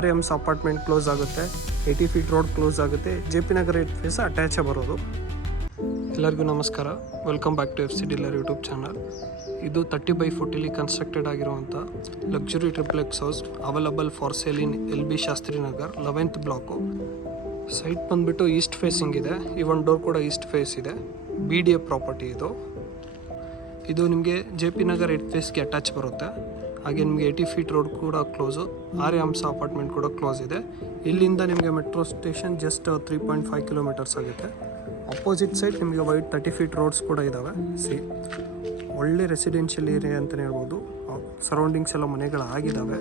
RM's apartment close ಆಗುತ್ತೆ, 80 feet road close ಆಗುತ್ತೆ, JP Nagar 8 phase ಅಟ್ಯಾಚೇ ಬರೋದು. ಎಲ್ಲರಿಗೂ ನಮಸ್ಕಾರ, welcome back to FC dealer YouTube channel. ಇದು 30/40 ಕನ್ಸ್ಟ್ರಕ್ಟೆಡ್ ಆಗಿರುವಂಥ luxury triplex house available for sale in LB Shastri Nagar 11th block. Site ಬಂದುಬಿಟ್ಟು ಈಸ್ಟ್ ಫೇಸಿಂಗ್ ಇದೆ, ಈ ಒಂದು ಡೋರ್ ಕೂಡ ಈಸ್ಟ್ ಫೇಸ್ ಇದೆ. BDA ಪ್ರಾಪರ್ಟಿ ಇದು ನಿಮಗೆ JP ನಗರ್ 8 ಫೇಸ್ಗೆ ಅಟ್ಯಾಚ್ ಬರುತ್ತೆ. ಹಾಗೆ ನಿಮಗೆ 80 ಫೀಟ್ ರೋಡ್ ಕೂಡ ಕ್ಲೋಸು, RM's ಅಪಾರ್ಟ್ಮೆಂಟ್ ಕೂಡ ಕ್ಲೋಸ್ ಇದೆ. ಇಲ್ಲಿಂದ ನಿಮಗೆ ಮೆಟ್ರೋ ಸ್ಟೇಷನ್ ಜಸ್ಟ್ 3.5 ಕಿಲೋಮೀಟರ್ಸ್ ಆಗುತ್ತೆ. ಅಪೋಸಿಟ್ ಸೈಡ್ ನಿಮಗೆ ವೈಡ್ 30 ಫೀಟ್ ರೋಡ್ಸ್ ಕೂಡ ಇದ್ದಾವೆ. ಒಳ್ಳೆ ರೆಸಿಡೆನ್ಷಿಯಲ್ ಏರಿಯಾ ಅಂತಲೇ ಹೇಳ್ಬೋದು. ಸರೌಂಡಿಂಗ್ಸ್ ಎಲ್ಲ ಮನೆಗಳಾಗಿದ್ದಾವೆ.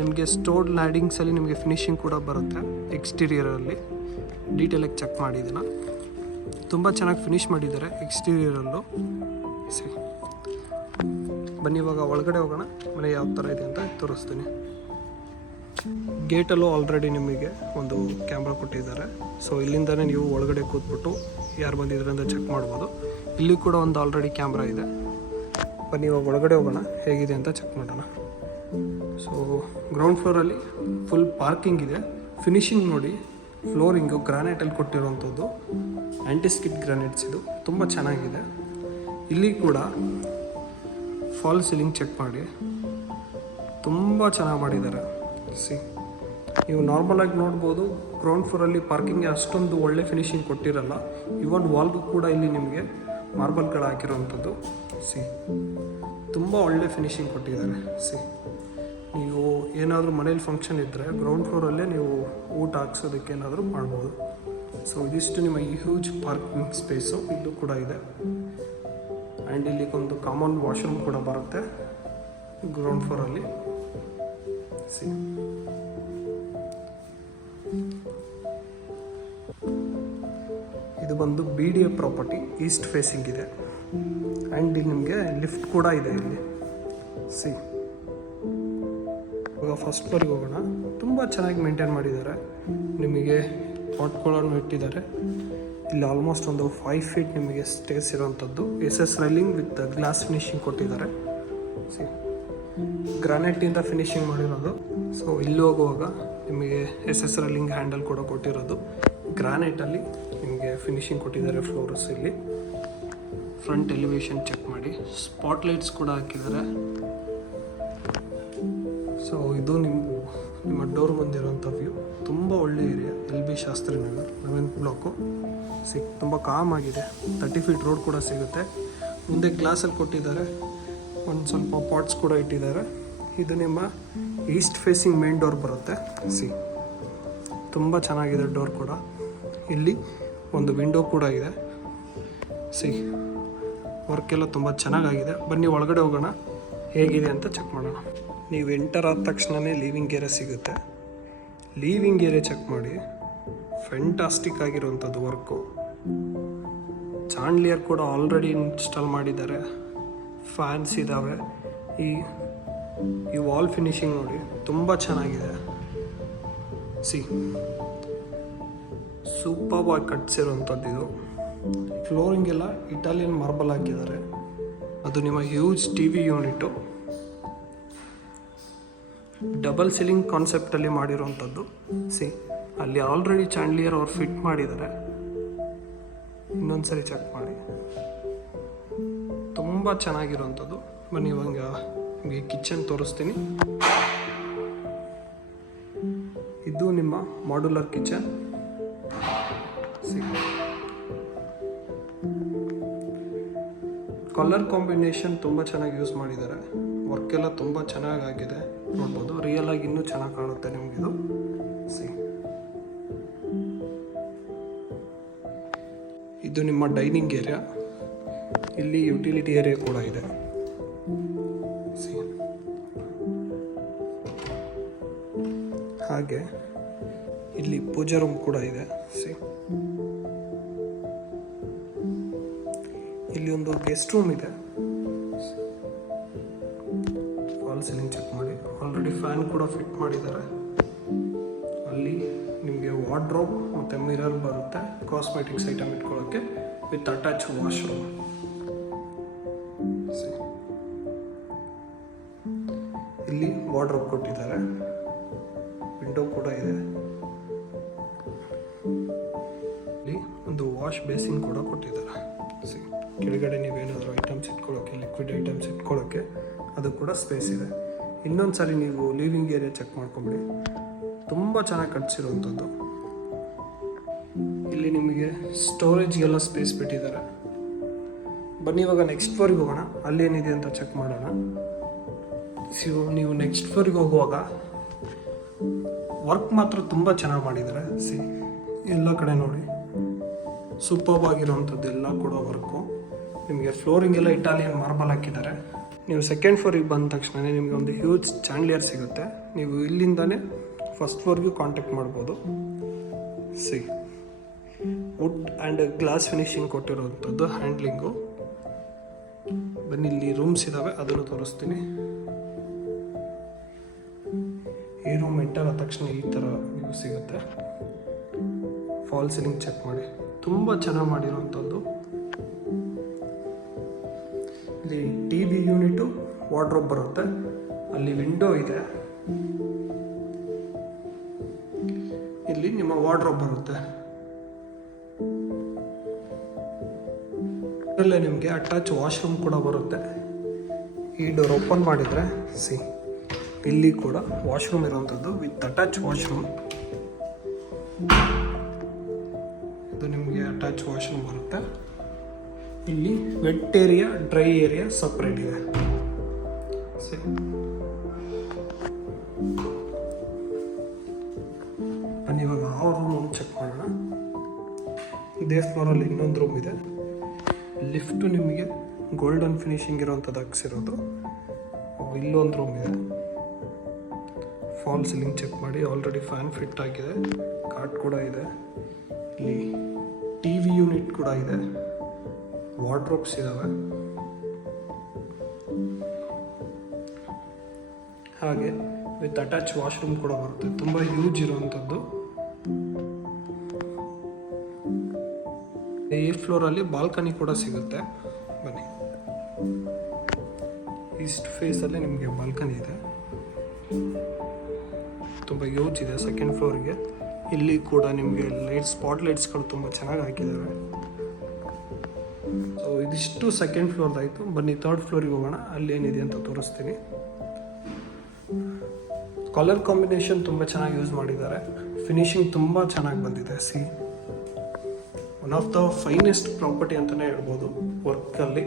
ನಿಮಗೆ ಸ್ಟೋರ್ ಲ್ಯಾಂಡಿಂಗ್ಸಲ್ಲಿ ನಿಮಗೆ ಫಿನಿಶಿಂಗ್ ಕೂಡ ಬರುತ್ತೆ. ಎಕ್ಸ್ಟೀರಿಯರಲ್ಲಿ ಡೀಟೇಲಾಗಿ ಚೆಕ್ ಮಾಡಿದ್ದೀನ, ತುಂಬ ಚೆನ್ನಾಗಿ ಫಿನಿಷ್ ಮಾಡಿದ್ದಾರೆ ಎಕ್ಸ್ಟೀರಿಯರಲ್ಲೂ. ಬನ್ನಿ ಇವಾಗ ಒಳಗಡೆ ಹೋಗೋಣ, ಮನೆ ಯಾವ ಥರ ಇದೆ ಅಂತ ತೋರಿಸ್ತೀನಿ. ಗೇಟಲ್ಲೂ ಆಲ್ರೆಡಿ ನಿಮಗೆ ಒಂದು ಕ್ಯಾಮ್ರಾ ಕೊಟ್ಟಿದ್ದಾರೆ. ಸೊ ಇಲ್ಲಿಂದನೇ ನೀವು ಒಳಗಡೆ ಕೂತ್ಬಿಟ್ಟು ಯಾರು ಬಂದಿದ್ದಾರೆ ಅಂತ ಚೆಕ್ ಮಾಡ್ಬೋದು. ಇಲ್ಲಿ ಕೂಡ ಒಂದು ಆಲ್ರೆಡಿ ಕ್ಯಾಮ್ರಾ ಇದೆ. ಬನ್ನಿ ಇವಾಗ ಒಳಗಡೆ ಹೋಗೋಣ, ಹೇಗಿದೆ ಅಂತ ಚೆಕ್ ಮಾಡೋಣ. ಸೊ ಗ್ರೌಂಡ್ ಫ್ಲೋರಲ್ಲಿ ಫುಲ್ ಪಾರ್ಕಿಂಗ್ ಇದೆ. ಫಿನಿಶಿಂಗ್ ನೋಡಿ, ಫ್ಲೋರಿಂಗು ಗ್ರಾನೈಟಲ್ಲಿ ಕೊಟ್ಟಿರೋವಂಥದ್ದು, ಆ್ಯಂಟಿಸ್ಕಿಡ್ ಗ್ರಾನೈಟ್ಸ್. ಇದು ತುಂಬ ಚೆನ್ನಾಗಿದೆ. ಇಲ್ಲಿ ಕೂಡ ಫಾಲ್ ಸೀಲಿಂಗ್ ಚೆಕ್ ಮಾಡಿ, ತುಂಬ ಚೆನ್ನಾಗಿ ಮಾಡಿದ್ದಾರೆ. ನೀವು ನಾರ್ಮಲಾಗಿ ನೋಡ್ಬೋದು, ಗ್ರೌಂಡ್ ಫ್ಲೋರಲ್ಲಿ ಪಾರ್ಕಿಂಗ್ಗೆ ಅಷ್ಟೊಂದು ಒಳ್ಳೆ ಫಿನಿಶಿಂಗ್ ಕೊಟ್ಟಿರಲ್ಲ. ಇವನ್ ವಾಲ್ಗೂ ಕೂಡ ಇಲ್ಲಿ ನಿಮಗೆ ಮಾರ್ಬಲ್ಗಳು ಹಾಕಿರೋವಂಥದ್ದು. ತುಂಬ ಒಳ್ಳೆ ಫಿನಿಶಿಂಗ್ ಕೊಟ್ಟಿದ್ದಾರೆ. ನೀವು ಏನಾದರೂ ಮನೇಲಿ ಫಂಕ್ಷನ್ ಇದ್ದರೆ ಗ್ರೌಂಡ್ ಫ್ಲೋರಲ್ಲೇ ನೀವು ಊಟ ಹಾಕ್ಸೋದಕ್ಕೆ ಏನಾದರೂ ಮಾಡ್ಬೋದು. ಸೊ ಇದಿಷ್ಟು ನಿಮ್ಮ ಹ್ಯೂಜ್ ಪಾರ್ಕಿಂಗ್ ಸ್ಪೇಸು ಇದು ಕೂಡ ಇದೆ. ಆ್ಯಂಡ್ ಇಲ್ಲಿ ಒಂದು ಕಾಮನ್ ವಾಶ್ರೂಮ್ ಕೂಡ ಬರುತ್ತೆ ಗ್ರೌಂಡ್ ಫ್ಲೋರಲ್ಲಿ. ಇದು ಬಂದು BDA ಪ್ರಾಪರ್ಟಿ, ಈಸ್ಟ್ ಫೇಸಿಂಗ್ ಇದೆ. ಆ್ಯಂಡ್ ಇಲ್ಲಿ ನಿಮಗೆ ಲಿಫ್ಟ್ ಕೂಡ ಇದೆ ಇಲ್ಲಿ. ಇವಾಗ ಫಸ್ಟ್ ಫ್ಲೋರಿಗೆ ಹೋಗೋಣ. ತುಂಬ ಚೆನ್ನಾಗಿ ಮೇಂಟೈನ್ ಮಾಡಿದ್ದಾರೆ. ನಿಮಗೆ ಪಾಟ್ಗಳನ್ನು ಇಟ್ಟಿದ್ದಾರೆ. ಇಲ್ಲಿ ಆಲ್ಮೋಸ್ಟ್ ಒಂದು 5 ಫೀಟ್ ನಿಮಗೆ ಸ್ಟೇಸ್ ಇರೋವಂಥದ್ದು. SS railing with glass finishing ಕೊಟ್ಟಿದ್ದಾರೆ. ಗ್ರಾನೈಟಿಂದ ಫಿನಿಶಿಂಗ್ ಮಾಡಿರೋದು. ಸೊ ಇಲ್ಲಿ ಹೋಗುವಾಗ ನಿಮಗೆ SS ರೈಲಿಂಗ್ ಹ್ಯಾಂಡಲ್ ಕೂಡ ಕೊಟ್ಟಿರೋದು. ಗ್ರಾನೈಟಲ್ಲಿ ನಿಮಗೆ ಫಿನಿಶಿಂಗ್ ಕೊಟ್ಟಿದ್ದಾರೆ ಫ್ಲೋರ್ಸ್. ಇಲ್ಲಿ ಫ್ರಂಟ್ ಎಲಿವೇಶನ್ ಚೆಕ್ ಮಾಡಿ, ಸ್ಪಾಟ್ಲೈಟ್ಸ್ ಕೂಡ ಹಾಕಿದ್ದಾರೆ. ಸೊ ಇದು ನಿಮ್ಮ ಡೋರ್ ಬಂದಿರೋಂಥ ವ್ಯೂ. ತುಂಬ ಒಳ್ಳೆ area, LB Shastri Nagar 11th block. ತುಂಬ ಕಾಮ್ ಆಗಿದೆ. 30 ಫೀಟ್ ರೋಡ್ ಕೂಡ ಸಿಗುತ್ತೆ. ಮುಂದೆ ಗ್ಲಾಸಲ್ಲಿ ಕೊಟ್ಟಿದ್ದಾರೆ, ಒಂದು ಸ್ವಲ್ಪ ಪಾಟ್ಸ್ ಕೂಡ ಇಟ್ಟಿದ್ದಾರೆ. ಇದು ನಿಮ್ಮ ಈಸ್ಟ್ ಫೇಸಿಂಗ್ ಮೇನ್ ಡೋರ್ ಬರುತ್ತೆ. ತುಂಬ ಚೆನ್ನಾಗಿದೆ ಡೋರ್ ಕೂಡ. ಇಲ್ಲಿ ಒಂದು ವಿಂಡೋ ಕೂಡ ಇದೆ. ವರ್ಕೆಲ್ಲ ತುಂಬ ಚೆನ್ನಾಗಾಗಿದೆ. ಬನ್ನಿ ಒಳಗಡೆ ಹೋಗೋಣ, ಹೇಗಿದೆ ಅಂತ ಚೆಕ್ ಮಾಡೋಣ. ನೀವು ಎಂಟರ್ ಆದ ತಕ್ಷಣವೇ ಲೀವಿಂಗ್ ಏರಿಯಾ ಸಿಗುತ್ತೆ. ಲೀವಿಂಗ್ ಏರಿಯಾ ಚೆಕ್ ಮಾಡಿ, ಫ್ಯಾಂಟಾಸ್ಟಿಕ್ ಆಗಿರುವಂಥದ್ದು ವರ್ಕು. ಚಾಂಡ್ಲಿಯರ್ ಕೂಡ ಆಲ್ರೆಡಿ ಇನ್ಸ್ಟಾಲ್ ಮಾಡಿದ್ದಾರೆ. ಫ್ಯಾನ್ಸ್ ಇದ್ದಾವೆ. ಈ ವಾಲ್ ಫಿನಿಶಿಂಗ್ ನೋಡಿ, ತುಂಬ ಚೆನ್ನಾಗಿದೆ. ಸೂಪರ್ಬಾಗಿ ಕಟ್ಸಿರೋಂಥದ್ದು ಇದು. ಫ್ಲೋರಿಂಗ್ ಎಲ್ಲ ಇಟಾಲಿಯನ್ ಮಾರ್ಬಲ್ ಹಾಕಿದ್ದಾರೆ. ಅದು ನಿಮ್ಮ huge TV unit. Double ceiling ಕಾನ್ಸೆಪ್ಟಲ್ಲಿ ಮಾಡಿರೋವಂಥದ್ದು. ಅಲ್ಲಿ ಆಲ್ರೆಡಿ ಚಾಂಡ್ಲಿಯರ್ ಅವ್ರು ಫಿಟ್ ಮಾಡಿದ್ದಾರೆ. ಇನ್ನೊಂದು ಸರಿ ಚೆಕ್ ಮಾಡಿ, ತುಂಬ ಚೆನ್ನಾಗಿರೋವಂಥದ್ದು. ಬನ್ನಿ ಇವಾಗ ನಿಮಗೆ ಕಿಚನ್ ತೋರಿಸ್ತೀನಿ. ಇದು ನಿಮ್ಮ ಮಾಡ್ಯುಲರ್ ಕಿಚನ್. ಕಲರ್ ಕಾಂಬಿನೇಷನ್ ತುಂಬ ಚೆನ್ನಾಗಿ ಯೂಸ್ ಮಾಡಿದ್ದಾರೆ. ವರ್ಕೆಲ್ಲ ತುಂಬ ಚೆನ್ನಾಗಾಗಿದೆ, ನೋಡ್ಬೋದು. ರಿಯಲ್ ಆಗಿ ಇನ್ನೂ ಚೆನ್ನಾಗಿ ಕಾಣುತ್ತೆ ನಿಮಗಿದು. ಇದು ನಿಮ್ಮ ಡೈನಿಂಗ್ ಏರಿಯಾ. ಇಲ್ಲಿ ಯುಟಿಲಿಟಿ ಏರಿಯಾ ಕೂಡ ಇದೆ. ಹಾಗೆ ಇಲ್ಲಿ ಪೂಜಾ ರೂಮ್ ಕೂಡ ಇದೆ. ಇಲ್ಲಿ ಒಂದು ಗೆಸ್ಟ್ ರೂಮ್ ಇದೆ. ಫಾಲ್ ಸೀಲಿಂಗ್ ಚೆಕ್ ಮಾಡಿ, ಆಲ್ರೆಡಿ ಫ್ಯಾನ್ ಕೂಡ ಫಿಟ್ ಮಾಡಿದ್ದಾರೆ. ಅಲ್ಲಿ ನಿಮಗೆ ವಾರ್ಡ್ರೋಬ್ ಮತ್ತು ಮಿರರ್ ಬರುತ್ತೆ, ಕಾಸ್ಮೆಟಿಕ್ಸ್ ಐಟಮ್ ಇಟ್ಕೊಳ್ಳೋಕ್ಕೆ, ವಿತ್ ಅಟ್ಯಾಚ್ ವಾಶ್ರೂಮ್. ಇಲ್ಲಿ ವಾರ್ಡ್ರೋಬ್ ಕೊಟ್ಟಿದ್ದಾರೆ. ವಿಂಡೋ ಕೂಡ ಇದೆ. ಇಲ್ಲಿ ಒಂದು ವಾಶ್ ಬೇಸಿನ್ ಕೂಡ ಕೊಟ್ಟಿದ್ದಾರೆ. ಕೆಳಗಡೆ ನೀವೇನಾದರೂ ಐಟಮ್ಸ್ ಇಟ್ಕೊಳ್ಳೋಕ್ಕೆ, ಲಿಕ್ವಿಡ್ ಐಟಮ್ಸ್ ಇಟ್ಕೊಳ್ಳೋಕ್ಕೆ ಅದು ಕೂಡ ಸ್ಪೇಸ್ ಇದೆ. ಇನ್ನೊಂದು ಸಾರಿ ನೀವು ಲಿವಿಂಗ್ ಏರಿಯಾ ಚೆಕ್ ಮಾಡ್ಕೊಂಬಿಡಿ, ತುಂಬ ಚೆನ್ನಾಗಿ ಕಟ್ಸಿರುವಂಥದ್ದು. ಇಲ್ಲಿ ನಿಮಗೆ ಸ್ಟೋರೇಜ್ಗೆಲ್ಲ ಸ್ಪೇಸ್ ಬಿಟ್ಟಿದ್ದಾರೆ. ಬನ್ನಿ ಇವಾಗ ನೆಕ್ಸ್ಟ್ ಫ್ಲೋರಿಗೆ ಹೋಗೋಣ, ಅಲ್ಲಿ ಏನಿದೆ ಅಂತ ಚೆಕ್ ಮಾಡೋಣ. ನೀವು ನೆಕ್ಸ್ಟ್ ಫ್ಲೋರಿಗೆ ಹೋಗುವಾಗ ವರ್ಕ್ ಮಾತ್ರ ತುಂಬ ಚೆನ್ನಾಗಿ ಮಾಡಿದ್ದಾರೆ. ಎಲ್ಲ ಕಡೆ ನೋಡಿ, ಸೂಪರ್ಬ್ ಆಗಿರೋವಂಥದ್ದು ಎಲ್ಲ ಕೂಡ ವರ್ಕು. ನಿಮಗೆ ಫ್ಲೋರಿಂಗ್ ಎಲ್ಲ ಇಟಾಲಿಯನ್ ಮಾರ್ಬಲ್ ಹಾಕಿದ್ದಾರೆ. ನೀವು ಸೆಕೆಂಡ್ ಫ್ಲೋರಿಗೆ ಬಂದ ತಕ್ಷಣ ನಿಮಗೆ ಒಂದು ಹ್ಯೂಜ್ ಚಾಂಡ್ಲಿಯರ್ ಸಿಗುತ್ತೆ. ನೀವು ಇಲ್ಲಿಂದನೇ ಫಸ್ಟ್ ಫ್ಲೋರ್ಗೂ ಕಾಂಟ್ಯಾಕ್ಟ್ ಮಾಡ್ಬೋದು. ವುಡ್ ಆ್ಯಂಡ್ ಗ್ಲಾಸ್ ಫಿನಿಶಿಂಗ್ ಕೊಟ್ಟಿರೋವಂಥದ್ದು ಹ್ಯಾಂಡ್ಲಿಂಗು. ಬನ್ನಿ, ಇಲ್ಲಿ ರೂಮ್ಸ್ ಇದ್ದಾವೆ, ಅದನ್ನು ತೋರಿಸ್ತೀನಿ. ಈ ರೂಮ್ ಎಂಟರ್ ಆದ ತಕ್ಷಣ ಈ ಥರ ವ್ಯೂ ಸಿಗುತ್ತೆ. ಫಾಲ್ ಸೀಲಿಂಗ್ ಚೆಕ್ ಮಾಡಿ, ತುಂಬ ಚೆನ್ನಾಗಿ ಮಾಡಿರೋವಂಥದ್ದು. ಇಲ್ಲಿ TV ಯೂನಿಟು, ವಾರ್ಡ್ರೋಬ್ ಬರುತ್ತೆ, ಅಲ್ಲಿ ವಿಂಡೋ ಇದೆ. ಇಲ್ಲಿ ನಿಮ್ಮ ವಾರ್ಡ್ರೋಬ್ ಬರುತ್ತೆ. ಇದರಲ್ಲೇ ನಿಮಗೆ ಅಟ್ಯಾಚ್ ವಾಶ್ರೂಮ್ ಕೂಡ ಬರುತ್ತೆ. ಈ ಡೋರ್ ಓಪನ್ ಮಾಡಿದರೆ ಇಲ್ಲಿ ಕೂಡ ವಾಶ್ರೂಮ್ ಇರುವಂಥದ್ದು ವಿತ್ ಅಟ್ಯಾಚ್ ವಾಶ್ರೂಮ್. ಇದು ನಿಮಗೆ ಅಟ್ಯಾಚ್ ವಾಶ್ರೂಮ್ ಬರುತ್ತೆ. ಇಲ್ಲಿ wet area, dry area separate ಇದೆ. ಬನ್ನಿ ಇವಾಗ ಆ ರೂಮ್ ಚೆಕ್ ಮಾಡೋಣ. ಇದೇ ಫ್ಲೋರಲ್ಲಿ ಇನ್ನೊಂದು ರೂಮ್ ಇದೆ. ಲಿಫ್ಟು ನಿಮಗೆ ಗೋಲ್ಡನ್ ಫಿನಿಶಿಂಗ್ ಇರೋವಂಥದ್ದು ಹಾಕ್ಸಿರೋದು. ಇಲ್ಲೊಂದು ರೂಮ್ ಇದೆ. ಫಾಲ್ ಸೀಲಿಂಗ್ ಚೆಕ್ ಮಾಡಿ, ಆಲ್ರೆಡಿ ಫ್ಯಾನ್ ಫಿಟ್ ಆಗಿದೆ, ಕಾಟ್ ಕೂಡ ಇದೆ. ಇಲ್ಲಿ TV ಯೂನಿಟ್ ಕೂಡ ಇದೆ, ವಾರ್ಡ್ರೋಬ್ಸ್ ಇದ್ದಾವೆ. ಹಾಗೆ ವಿತ್ ಅಟ್ಯಾಚ್ ವಾಶ್ರೂಮ್ ಕೂಡ ಬರುತ್ತೆ. ತುಂಬ ಯೂಜ್ ಇರುವಂಥದ್ದು. ಈ ಫ್ಲೋರಲ್ಲಿ ಬಾಲ್ಕನಿ ಕೂಡ ಸಿಗುತ್ತೆ. ಬನ್ನಿ, ಈಸ್ಟ್ ಫೇಸಲ್ಲಿ ನಿಮಗೆ ಬಾಲ್ಕನಿ ಇದೆ, ತುಂಬ ಯೂಜ್ ಇದೆ. ಸೆಕೆಂಡ್ ಫ್ಲೋರಿಗೆ ಇಲ್ಲಿ ಕೂಡ ನಿಮಗೆ ಸ್ಪಾಟ್ ಲೈಟ್ಸ್ಗಳು ತುಂಬ ಚೆನ್ನಾಗಿ ಹಾಕಿದ್ದಾರೆ. ಸೊ ಇದಿಷ್ಟು ಸೆಕೆಂಡ್ ಫ್ಲೋರ್ದಾಯಿತು. ಬನ್ನಿ ಥರ್ಡ್ ಫ್ಲೋರಿಗೆ ಹೋಗೋಣ, ಅಲ್ಲಿ ಏನಿದೆ ಅಂತ ತೋರಿಸ್ತೀನಿ. ಕಲರ್ ಕಾಂಬಿನೇಷನ್ ತುಂಬ ಚೆನ್ನಾಗಿ ಯೂಸ್ ಮಾಡಿದ್ದಾರೆ. ಫಿನಿಶಿಂಗ್ ತುಂಬ ಚೆನ್ನಾಗಿ ಬಂದಿದೆ. One of the finest property ಅಂತಲೇ ಹೇಳ್ಬೋದು ವರ್ಕಲ್ಲಿ.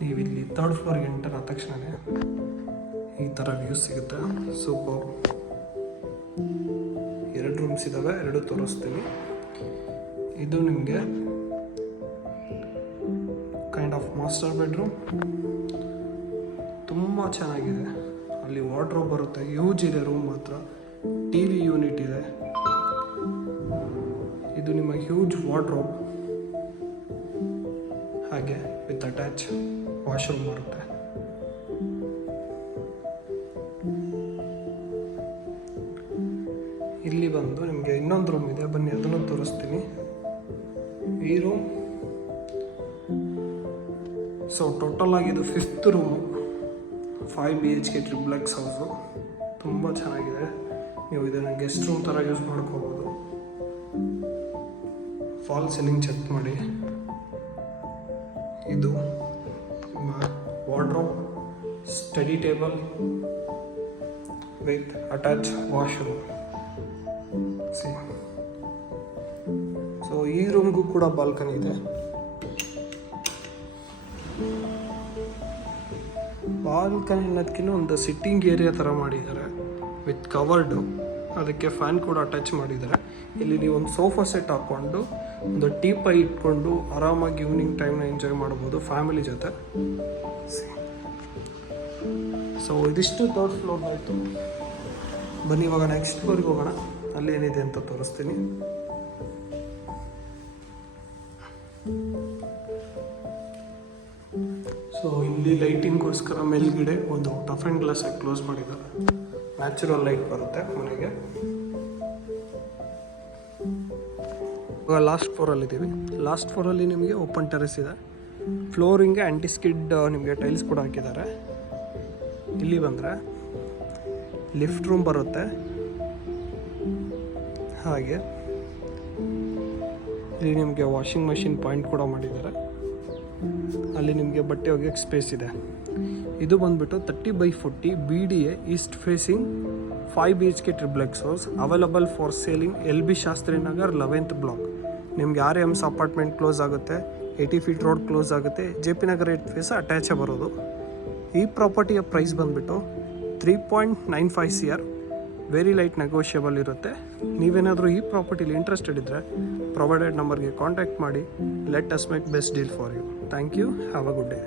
ನೀವಿಲ್ಲಿ ಥರ್ಡ್ ಫ್ಲೋರ್ಗೆ ಎಂಟರ್ ಆದ ತಕ್ಷಣವೇ ಈ ಥರ ವ್ಯೂಸ್ ಸಿಗುತ್ತೆ. ಸೂಪರ್. 2 ರೂಮ್ಸ್ ಇದ್ದಾವೆ, 2 ತೋರಿಸ್ತೀನಿ. ಇದು ನಿಮಗೆ ಕೈಂಡ್ ಆಫ್ ಮಾಸ್ಟರ್ ಬೆಡ್ರೂಮ್, ತುಂಬ ಚೆನ್ನಾಗಿದೆ. ಅಲ್ಲಿ ವಾರ್ಡ್ರೋಬ್ ಬರುತ್ತೆ, ಯೂಜ್ ಇದೆ ರೂಮ್ ಮಾತ್ರ. TV ಯೂನಿಟ್ ಇದೆ. ಇದು ನಿಮ್ಮ ಹ್ಯೂಜ್ ವಾರ್ಡ್ರೋಬ್, ಹಾಗೆ ವಿತ್ ಅಟ್ಯಾಚ್ ವಾಶ್ರೂಮ್ ಬರುತ್ತೆ. ಇಲ್ಲಿ ಬಂದು ನಿಮಗೆ ಇನ್ನೊಂದು ರೂಮ್ ಇದೆ, ಬನ್ನಿ ಅದನ್ನು ತೋರಿಸ್ತೀನಿ. ಈ ರೂಮ್ ಟೋಟಲ್ ಆಗಿ ಇದು 5th room, 5 BHK triplex house. ತುಂಬ ಚೆನ್ನಾಗಿದೆ. ನೀವು ಇದನ್ನು ಗೆಸ್ಟ್ ರೂಮ್ ಥರ ಯೂಸ್ ಮಾಡ್ಕೋಬೋದು. ಫಾಲ್ ಸೀಲಿಂಗ್ ಚೆಕ್ ಮಾಡಿ. ಇದು wardrobe, study table with attach washroom. So ಈ ರೂಮ್ಗೂ ಕೂಡ ಬಾಲ್ಕನಿ ಇದೆ. ಬಾಲ್ಕನಿ ಅನ್ನೋದಕ್ಕಿಂತ ಒಂದು ಸಿಟ್ಟಿಂಗ್ ಏರಿಯಾ ಥರ ಮಾಡಿದ್ದಾರೆ ವಿತ್ ಕವರ್ಡು. ಅದಕ್ಕೆ ಫ್ಯಾನ್ ಕೂಡ ಅಟ್ಯಾಚ್ ಮಾಡಿದ್ದಾರೆ. ಇಲ್ಲಿ ನೀವು ಒಂದು ಸೋಫಾ ಸೆಟ್ ಹಾಕ್ಕೊಂಡು ಒಂದು ಟೀ ಪೈ ಇಟ್ಕೊಂಡು ಆರಾಮಾಗಿ ಈವ್ನಿಂಗ್ ಟೈಮ್ನ ಎಂಜಾಯ್ ಮಾಡ್ಬೋದು ಫ್ಯಾಮಿಲಿ ಜೊತೆ. ಸೊ ಇದಿಷ್ಟು ಥರ್ಡ್ ಫ್ಲೋರ್ ಆಯಿತು. ಬನ್ನಿ ಇವಾಗ ನೆಕ್ಸ್ಟ್ ಫ್ಲೋರ್ಗೆ ಹೋಗೋಣ, ಅಲ್ಲಿ ಏನಿದೆ ಅಂತ ತೋರಿಸ್ತೀನಿ. ಸೊ ಇಲ್ಲಿ ಲೈಟಿಂಗ್ಗೋಸ್ಕರ ಮೇಲ್ಗಡೆ ಒಂದು ಟಫ್ ಆ್ಯಂಡ್ ಗ್ಲಾಸ್ ಆಗಿ ಕ್ಲೋಸ್ ಮಾಡಿದ್ದಾರೆ. ನ್ಯಾಚುರಲ್ ಲೈಟ್ ಬರುತ್ತೆ ಮನೆಗೆ. ಇವಾಗ ಲಾಸ್ಟ್ ಫ್ಲೋರಲ್ಲಿದ್ದೀವಿ. ಲಾಸ್ಟ್ ಫ್ಲೋರಲ್ಲಿ ನಿಮಗೆ ಓಪನ್ ಟೆರೆಸ್ ಇದೆ. ಫ್ಲೋರಿಂಗ್ಗೆ ಆ್ಯಂಟಿ ಸ್ಕಿಡ್ ನಿಮಗೆ ಟೈಲ್ಸ್ ಕೂಡ ಹಾಕಿದ್ದಾರೆ. ಇಲ್ಲಿ ಬಂದರೆ ಲಿಫ್ಟ್ ರೂಮ್ ಬರುತ್ತೆ. ಹಾಗೆ ಇಲ್ಲಿ ನಿಮಗೆ ವಾಷಿಂಗ್ ಮಷಿನ್ ಪಾಯಿಂಟ್ ಕೂಡ ಮಾಡಿದ್ದಾರೆ. ಅಲ್ಲಿ ನಿಮಗೆ ಬಟ್ಟೆ ಒಗೆಯೋಕ್ಕೆ ಸ್ಪೇಸ್ ಇದೆ. ಇದು ಬಂದುಬಿಟ್ಟು 30/40 BDA east facing 5 BHK triplex house available for selling LB Shastri Nagar 11th block. ನಿಮ್ಗೆ RMS ಅಪಾರ್ಟ್ಮೆಂಟ್ ಕ್ಲೋಸ್ ಆಗುತ್ತೆ, 80 ಫೀಟ್ ರೋಡ್ ಕ್ಲೋಸ್ ಆಗುತ್ತೆ, JP ನಗರ್ 8 ಫೇಸ್ ಅಟ್ಯಾಚೇ ಬರೋದು. ಈ ಪ್ರಾಪರ್ಟಿಯ ಪ್ರೈಸ್ ಬಂದುಬಿಟ್ಟು 3.95 CR, ವೆರಿ ಲೈಟ್ ನೆಗೋಷಿಯಬಲ್ ಇರುತ್ತೆ. ನೀವೇನಾದರೂ ಈ ಪ್ರಾಪರ್ಟಿಲಿ ಇಂಟ್ರೆಸ್ಟೆಡ್ ಇದ್ದರೆ ಪ್ರೊವೈಡೆಡ್ ನಂಬರ್ಗೆ ಕಾಂಟ್ಯಾಕ್ಟ್ ಮಾಡಿ. Let us make best deal for you. Thank you. Have a good day.